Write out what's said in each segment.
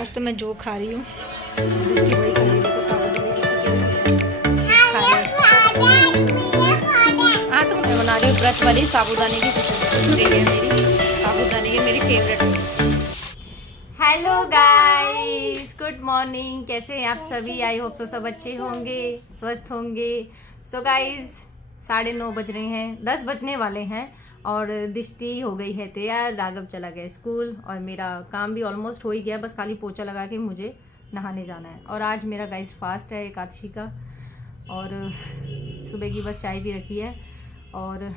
आज तो मैं जो खा रही हूँ दृष्टि वही खा रही है। तो साबुदाने की खिचड़ी खा रही हूँ। हाँ तो मैं बना रही हूँ व्रत वाली साबुदाने की खिचड़ी है मेरी, साबुदाने की मेरी फेवरेट है। Hello guys, good morning. कैसे हैं आप सभी? आई होप तो सब अच्छे होंगे, स्वस्थ होंगे। सो गाइस 9:30 बज रहे हैं, 10 बजने वाले हैं और दृष्टि हो गई है तैयार, राघव चला गया स्कूल और मेरा काम भी ऑलमोस्ट हो ही गया, बस खाली पोछा लगा के मुझे नहाने जाना है। और आज मेरा गाइस फास्ट है एकादशी का, और सुबह की बस चाय भी रखी है। और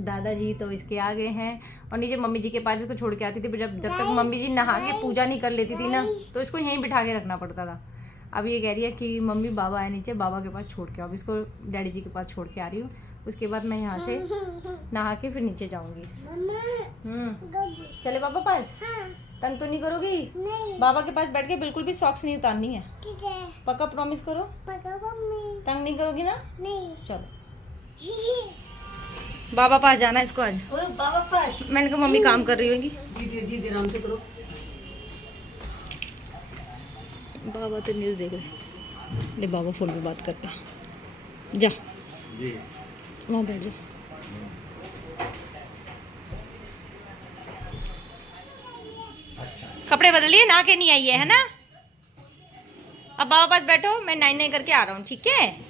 दादाजी तो इसके आ गए हैं और नीचे मम्मी जी के पास इसको छोड़ के आती थी, जब तक मम्मी जी नहा के पूजा नहीं कर लेती थी ना तो इसको यहीं बिठा के रखना पड़ता था। अब ये कह रही है कि मम्मी बाबा है नीचे, बाबा के पास छोड़ के आओ। अब इसको डैडी जी के पास छोड़ के आ रही हूँ, उसके बाद मैं यहाँ से नहा के फिर नीचे जाऊंगी। चले बाबा पास? तंग तो नहीं करोगी? नहीं। बाबा के पास बैठ के बिल्कुल भी सॉक्स नहीं उतारनी है, पक्का प्रॉमिस करो? पक्का मम्मी। तंग नहीं करोगी ना? नहीं। चलो बाबा पास जाना है इसको आज। बाबा पास मैंने कहा मम्मी काम कर रही होगी। दीदी आराम से करो। बाबा तो न्यूज़ देख रहे। ले बाबा फोन पे बात करते। जा वहाँ बैठ जा। कपड़े बदलिए, ना के नहीं आई है ना? अब बाबा पास बैठो, मैं नाई करके आ रहा हूँ, ठीक है?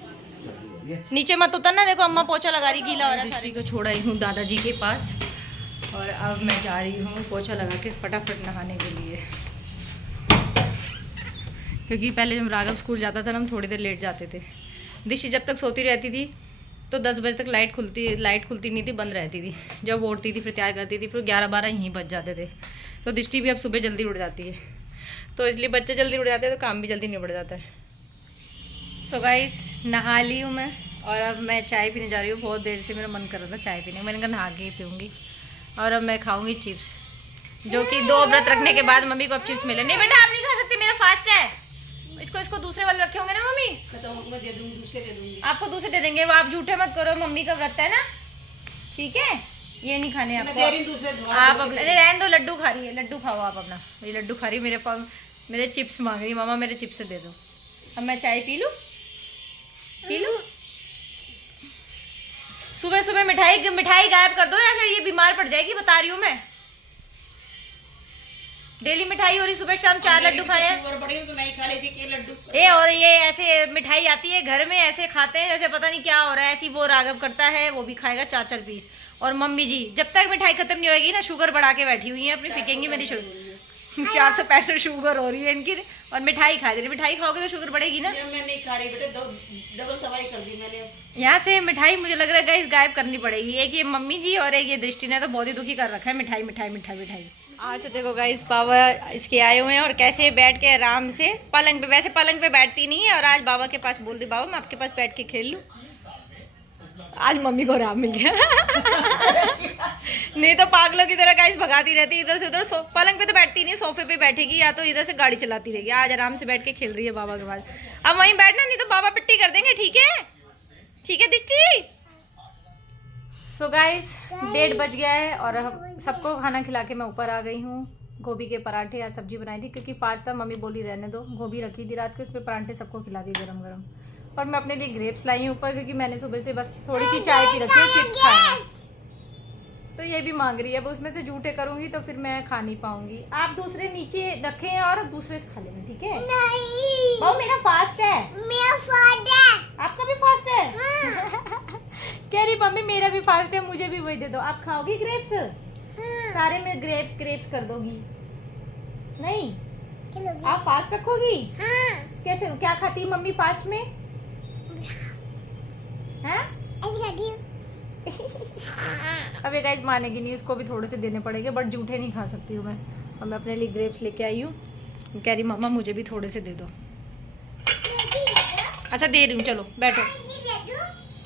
नीचे मत उतरना, देखो अम्मा पोछा लगा रही, गीला हो रहा है। सारी को छोड़ा ही हूँ दादाजी के पास और अब मैं जा रही हूँ पोछा लगा के फटाफट नहाने के लिए, क्योंकि पहले जब राघव स्कूल जाता था ना हम थोड़ी देर लेट जाते थे। दिशी जब तक सोती रहती थी तो 10 बजे तक लाइट खुलती नहीं थी, बंद रहती थी। जब उठती थी फिर तैयार करती थी, फिर 11-12 यहीं बज जाते थे। तो दृष्टि भी अब सुबह जल्दी उठ जाती है, तो इसलिए बच्चे जल्दी उठ जाते हैं तो काम भी जल्दी निबट जाता है। सो गाइस नहा ली हूँ मैं और अब मैं चाय पीने जा रही हूँ। बहुत देर से मेरा मन कर रहा था चाय पीने, मैंने कहा नहा के ही पीऊँगी। और अब मैं खाऊँगी चिप्स, जो कि 2 व्रत रखने के बाद मम्मी को अब चिप्स मिले। नहीं बेटा आप नहीं खा सकते, मेरा फास्ट है। इसको दूसरे वाले रखे होंगे ना मम्मी? मैं दे दूँगी, दूसरे दे दूँगी। आपको दूसरे दे देंगे, वो आप झूठे मत करो, मम्मी का व्रत है ना, ठीक है? ये नहीं खाने आपको। आप अपने रहने दो, लड्डू खा रही है, लड्डू खाओ आप अपना। ये लड्डू खा रही है, मेरे चिप्स मांग रही, मामा मेरे चिप्स दे दो। अब मैं चाय पी लूँ? सुबह सुबह मिठाई गायब कर दो, या फिर ये बीमार पड़ जाएगी, बता रही हूँ मैं। डेली मिठाई हो रही, सुबह शाम 4 लड्डू खाए तो नहीं खा लेती के लड्डू। और ये ऐसे मिठाई आती है घर में, ऐसे खाते हैं जैसे पता नहीं क्या हो रहा है। ऐसी वो राघव करता है, वो भी खाएगा 4-4 पीस। और मम्मी जी जब तक मिठाई खत्म नहीं होगी ना शुगर बढ़ा के बैठी हुई है अपनी, फेंकेंगी मेरी शुगर। 465 शुगर हो रही है इनकी, और मिठाई खा रही। मिठाई खाओगे तो शुगर बढ़ेगी ना? मैं नहीं खा रही बेटे, डबल दवाई कर दी मैंने। यहाँ से मिठाई मुझे लग रहा है गाइस गायब करनी पड़ेगी। एक ये मम्मी जी और एक ये दृष्टि ने तो बहुत ही दुखी कर रखा है, मिठाई। आज देखो गाइस बाबा इसके आए हुए हैं और कैसे बैठ के आराम से पलंग पे, वैसे पलंग पे बैठती नहीं है, और आज बाबा के पास बोल रही बाबा मैं आपके पास बैठ के खेल लूँ। आज मम्मी को आराम मिल गया। नहीं तो पागलों की तरह गाइस भगाती रहती इधर से उधर। पलंग पे तो बैठती नहीं, सोफे पे बैठेगी या तो इधर से गाड़ी चलाती रहेगी। आज आराम से बैठ के खेल रही है बाबा के पास। अब वहीं बैठना, नहीं तो बाबा पिट्टी कर देंगे, ठीक है दृष्टि? सो गाइस 1:30 बज गया है और सबको खाना खिला के मैं ऊपर आ गई हूँ। गोभी के पराठे या सब्जी बनाई थी, क्योंकि फास्ट था, मम्मी बोली रहने दो। गोभी रखी थी रात को, उस पर पराठे सबको खिला दिए गरम। और मैं अपने लिए ग्रेप्स लाई हूँ ऊपर, क्योंकि मैंने सुबह से बस थोड़ी सी चाय पी रखी है, चिप्स खाए। तो ये भी मांग रही है, अब उसमें से झूठे करूंगी तो फिर मैं खा नहीं पाऊंगी। आप दूसरे नीचे रखें और दूसरे से खा लेना, ठीक है? नहीं वो मेरा फास्ट है। आपका भी फास्ट है? हाँ। कह रही मम्मी मेरा भी फास्ट है, मुझे भी वही दे दो। आप खाओगी ग्रेप्स? हाँ। सारे में ग्रेप्स कर दोगी? नहीं आप फास्ट रखोगी? हाँ। कैसे, क्या खाती है मम्मी फास्ट में? हाँ? अब ये गाइस मानेगी नहीं, इसको भी थोड़े से देने पड़ेंगे, बट जूठे नहीं खा सकती हूँ मैं। और मैं अपने लिए ग्रेप्स लेके आई हूँ, कह रही मम्मा मुझे भी थोड़े से दे दो। अच्छा दे रही हूँ, चलो बैठो,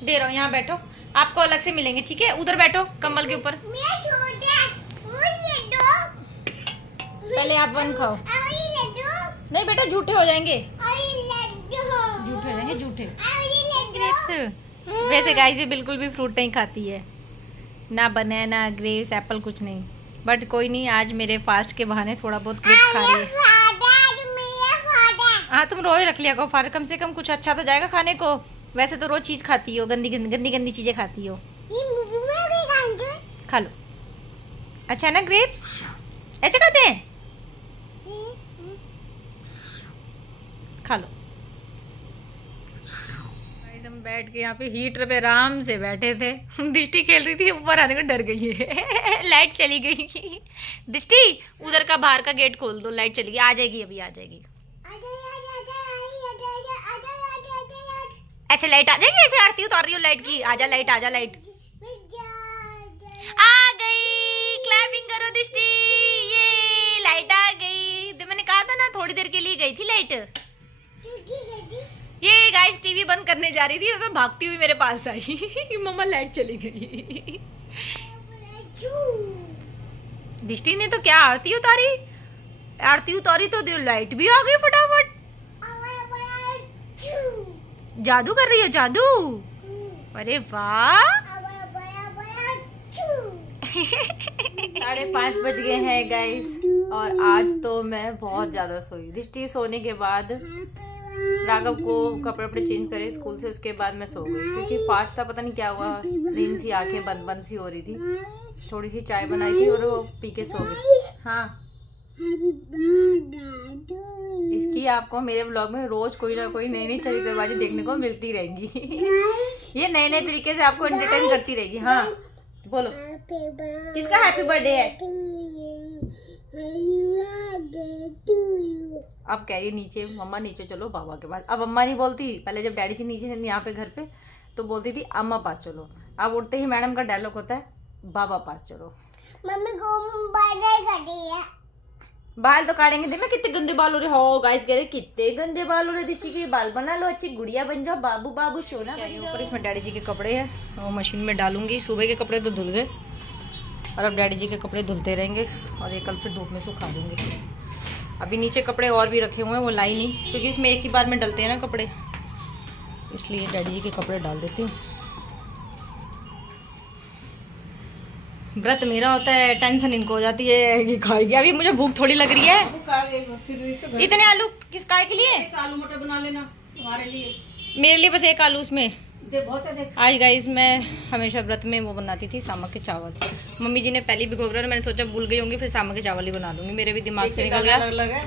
दे रहा हूँ, यहाँ बैठो, आपको अलग से मिलेंगे, ठीक है? उधर बैठो कंबल के ऊपर। पहले आप 1 खाओ। नहीं बेटा झूठे हो जाएंगे, झूठे ग्रेप्स। वैसे गाइस ये बिल्कुल भी फ्रूट नहीं खाती है, ना बनाना, ग्रेप्स, एप्पल कुछ नहीं। बट कोई नहीं, आज मेरे फास्ट के बहाने थोड़ा बहुत ग्रेप्स खा रही है। हाँ तुम रोज रख लिया करो फार, कम से कम कुछ अच्छा तो जाएगा खाने को। वैसे तो रोज चीज खाती हो, गंदी गंदी गंदी चीजें खाती हो। खा लो, अच्छा है ना ग्रेप्स, ऐसे खाते हैं, खा लो। हम बैठ के यहाँ पे हीटर पे आराम से बैठे थे। दृष्टि खेल रही थी, ऊपर आने को डर गई है। लाइट चली गई। दृष्टि उधर का बाहर का गेट खोल दो, लाइट चली गई, आ जाएगी अभी आ जाएगी। ऐसे लाइट आ जाएगी, ऐसे आरती उतार रही हो लाइट की, आजा लाइट, आजा लाइट, आ गई। क्लैपिंग करो दृष्टि, ये लाइट आ गई। तो मैंने कहा था ना थोड़ी देर के लिए गई थी लाइट। ये गाइस टीवी बंद करने जा रही थी तो भागती हुई मेरे पास आई। मम्मा लाइट चली गई। दृष्टि ने तो क्या आरती उतारी, आरती उतारी तो लाइट भी आ गई फटाफट। जादू कर रही हो, जादू, अरे वाह। 5:30 बज गए हैं गाइस, और आज तो मैं बहुत ज्यादा सोई। दृष्टि सोने के बाद राघव को कपड़े वपड़े चेंज करे स्कूल से, उसके बाद मैं सो गई क्योंकि फास्ट था, पता नहीं क्या हुआ, नींद सी, आंखें बंद बंद सी हो रही थी। थोड़ी सी चाय बनाई थी और वो पी के सो गई। हाँ, इसकी आपको मेरे ब्लॉग में रोज कोई ना कोई नई नई चरित्रबाजी देखने को मिलती रहेगी। ये नए नए तरीके से आपको एंटरटेन करती रहेगी। हाँ बोलो, किसका हैप्पी बर्थडे है? अब कह रही नीचे, मम्मा नीचे चलो बाबा के पास। अब अम्मा नहीं बोलती, पहले जब डैडी थी नीचे यहाँ पे घर पे तो बोलती थी अम्मा पास चलो। अब उठते ही मैडम का डायलॉग होता है बाबा पास चलो। मम्मी को बाल तो काटेंगे, देखना कितने गंदे बाल हो रहे हो। गाइस कह रहे कितने गंदे बाल हो रहे, दीची के बाल बना लो, अच्छी गुड़िया बन जाओ, बाबू बाबू सोना। ऊपर इसमें डैडी जी के कपड़े हैं, वो मशीन में डालूंगी। सुबह के कपड़े तो धुल गए और अब डैडी जी के कपड़े धुलते रहेंगे और ये कल फिर धूप में सुखा दूंगी। अभी नीचे कपड़े और भी रखे हुए हैं, वो लाई नहीं क्योंकि इसमें एक ही बार में डलते हैं ना कपड़े, इसलिए डैडी जी के कपड़े डाल देती हूँ। व्रत मेरा होता है, टेंशन इनको हो जाती है कि खाएगी। अभी मुझे भूख थोड़ी लग रही है। इतने आलू किस काय के लिए? एक आलू मटर बना लेना तुम्हारे लिए, मेरे लिए बस एक आलू उसमें बहुत है। आज गाइस मैं हमेशा व्रत में वो बनाती थी सामा के चावल। मम्मी जी ने पहले भिगो कर, मैंने सोचा भूल गई होंगी, फिर सामा के चावल ही बना दूंगी, मेरे भी दिमाग से निकल गया।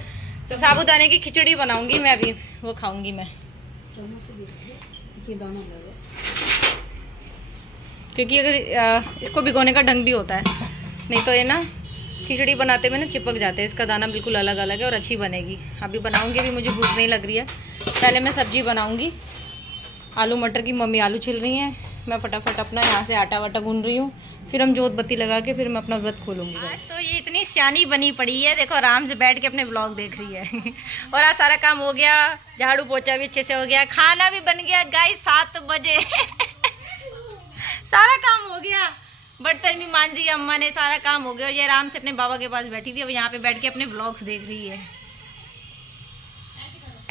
तो साबूदाने की खिचड़ी बनाऊंगी मैं, अभी वो खाऊंगी मैं, क्योंकि अगर इसको भिगोने का ढंग भी होता है, नहीं तो ये ना खिचड़ी बनाते हुए ना चिपक जाते हैं। इसका दाना बिल्कुल अलग अलग है और अच्छी बनेगी। अभी बनाऊंगी, अभी मुझे भूख नहीं लग रही है। पहले मैं सब्जी बनाऊंगी, आलू मटर की मम्मी आलू छिल रही हैं, मैं फटाफट अपना यहाँ से आटा वाटा गूंद रही हूँ, फिर हम जोत बत्ती लगा के फिर मैं अपना व्रत खोलूँगी। आज तो ये इतनी सियानी बनी पड़ी है, देखो आराम से बैठ के अपने व्लॉग देख रही है। और आज सारा काम हो गया, झाड़ू पोछा भी अच्छे से हो गया, खाना भी बन गया गाइस 7 बजे। सारा काम हो गया, बर्तन भी मांज दिया अम्मा ने, सारा काम हो गया। और ये आराम से अपने बाबा के पास बैठी थी, अब यहाँ पे बैठ के अपने व्लॉग्स देख रही है।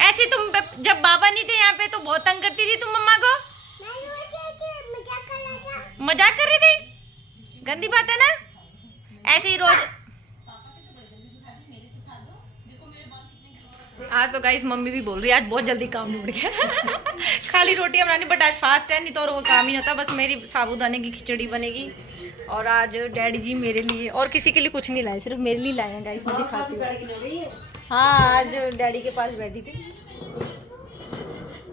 ऐसे तुम जब बाबा नहीं थे यहाँ पे तो बहुत तंग करती थी तुम मम्मा को, मजाक कर रही थी, गंदी बात है ना। ऐसे ही रोज आज तो गाइस मम्मी भी बोल रही है आज बहुत जल्दी काम निपट गया। खाली रोटियां बनानी, बट आज फास्ट है, नहीं तो और वो काम ही नहीं होता। बस मेरी साबूदाने की खिचड़ी बनेगी। और आज डैडी जी मेरे लिए और किसी के लिए कुछ नहीं लाए, सिर्फ मेरे लिए लाए हैं गाइस। मैं दिखाती हूँ। हाँ आज डैडी के पास बैठी थी,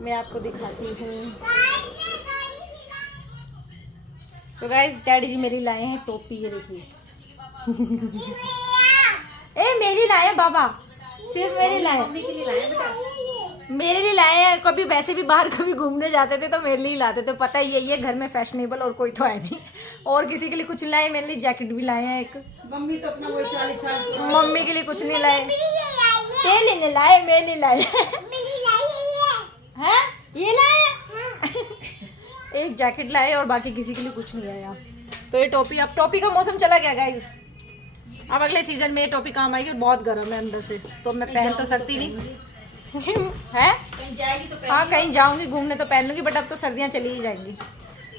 मैं आपको दिखाती हूँ। तो गाइस डैडी जी मेरे लाए हैं टोपी, ये देखिए। ए मेरी लाए हैं बाबा, सिर्फ मेरे लाए, मेरे लिए लाए हैं। कभी वैसे भी बाहर कभी घूमने जाते थे तो मेरे लिए लाते थे, पता ही है ये घर में फैशनेबल और कोई तो है नहीं। और किसी के लिए कुछ नहीं लाए, मेरे लिए जैकेट भी लाए हैं एक। मम्मी तो अपना वही 40 साल, मम्मी के लिए कुछ नहीं लाए, तेरे लिए लाए, मेरे लिए लाए हैं, ये लाए। एक जैकेट लाए और बाकी किसी के लिए कुछ नहीं लाया। तो ये टोपी, अब टोपी का मौसम चला गया गाइस, अब अगले सीजन में ये टोपी काम आएगी। और बहुत गर्म है अंदर से, तो मैं पहन तो सकती नहीं है। हाँ कहीं जाऊंगी घूमने तो पहन लूंगी, बट अब तो सर्दियाँ चली ही जाएंगी।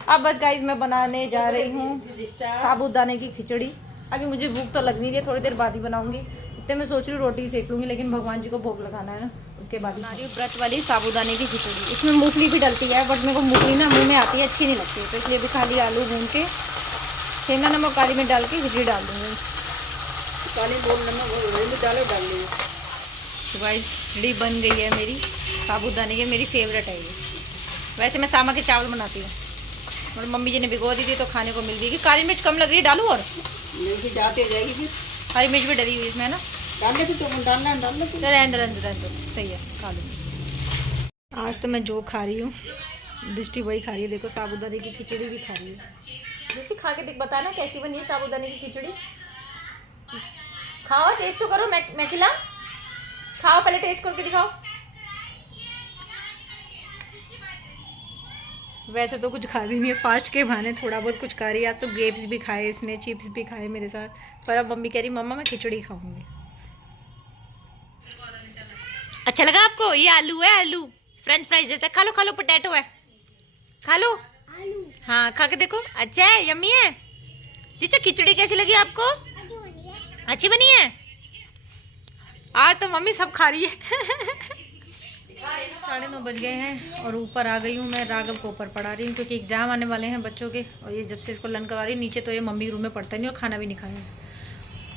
अब बस गाइस मैं बनाने जा रही हूँ साबूदाने की खिचड़ी। अभी मुझे भूख तो लग नहीं रही है, थोड़ी देर बाद ही बनाऊंगी। इतने मैं सोच रही हूँ रोटी सेक लूँगी, लेकिन भगवान जी को भोग लगाना है ना, उसके बाद बना रही हूँ व्रत वाली साबूदाने की खिचड़ी। इसमें मूंगफली भी डलती है, बट मेरे को मूंगफली ना मुंह में आती है, अच्छी नहीं लगती है, तो इसलिए भी खाली आलू भून के सेंधा नमक काली में डाल के खिचड़ी डाल दूँगी। काली बोल नमक डालो डाल लीजिए। तो गाइस खिचड़ी बन गई है मेरी साबूदाने की, मेरी फेवरेट है ये। वैसे मैं सामा के चावल बनाती हूँ, मतलब मम्मी जी ने भिगो दी थी तो खाने को मिल गई। कि काली मिर्च कम लग रही है, डालूँ और नहीं जाते हो जाएगी फिर। हरी मिर्च भी डली हुई इसमें है ना, डालने फिर तो डालना डालना फिर। रहने दो, सही है, खा लूँगी। आज तो मैं जो खा रही हूँ, दृष्टि वही खा रही है। देखो साबूदाने की खिचड़ी भी खा रही है। दृष्टि खा के देख, बताना कैसी बनी है साबूदाने की खिचड़ी। खाओ, टेस्ट तो करो। मैं खिला, खाओ, पहले टेस्ट करके दिखाओ। वैसे तो कुछ खाती नहीं है, फास्ट के बहाने थोड़ा बहुत कुछ खा रही है। आज तो ग्रेप्स भी खाए इसने, चिप्स भी खाए मेरे साथ, पर अब मम्मी कह रही मम्मा मैं खिचड़ी खाऊंगी। अच्छा लगा आपको? ये आलू है, आलू फ्रेंच फ्राइज जैसा। खा लो पोटैटो है, खा लो। हाँ खा के देखो, अच्छा है, यम्मी है। जीजा खिचड़ी कैसी लगी आपको? अच्छी बनी है। आज तो मम्मी सब खा रही है। 9:30 बज गए हैं और ऊपर आ गई हूँ मैं। राघव को ऊपर पढ़ा रही हूँ क्योंकि एग्जाम आने वाले हैं बच्चों के, और ये जब से इसको लर्न करवा रही, नीचे तो ये मम्मी रूम में पढ़ता नहीं और खाना भी नहीं खाया।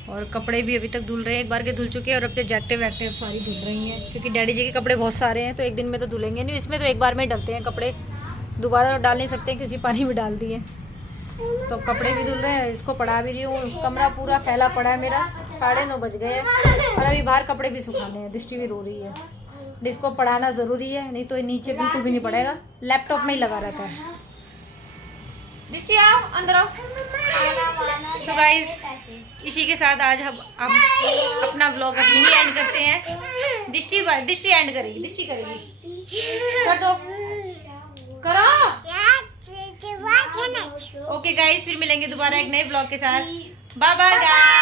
और कपड़े भी अभी तक धुल रहे हैं, एक बार के धुल चुके हैं, और अब तो जैक्टिव वैक्टिव सारी धुल रही हैं क्योंकि डैडी जी के कपड़े बहुत सारे हैं, तो एक दिन में तो धुलेंगे नहीं। इसमें तो एक बार में ही डलते हैं कपड़े, दोबारा डाल नहीं सकते क्योंकि पानी में डाल दिए। तो कपड़े भी धुल रहे हैं, इसको पढ़ा भी रही हूँ। कमरा पूरा फैला पड़ा है मेरा। 9:30 बज गए हैं और अभी बाहर कपड़े भी सुखाने हैं। दृष्टि भी रो रही है, इसको पढ़ाना ज़रूरी है, नहीं तो ये नीचे बिल्कुल भी नहीं पड़ेगा, लैपटॉप में ही लगा रहता है। दृष्टि आओ, अंदर आओ। तो गाइस इसी के साथ आज हम अपना व्लॉग अपनी ही एंड करते हैं। दृष्टि एंड करेगी, दृष्टि करेगी, कर दो, करो। ओके गाइस, फिर मिलेंगे दोबारा एक नए व्लॉग के साथ। Bye bye guys.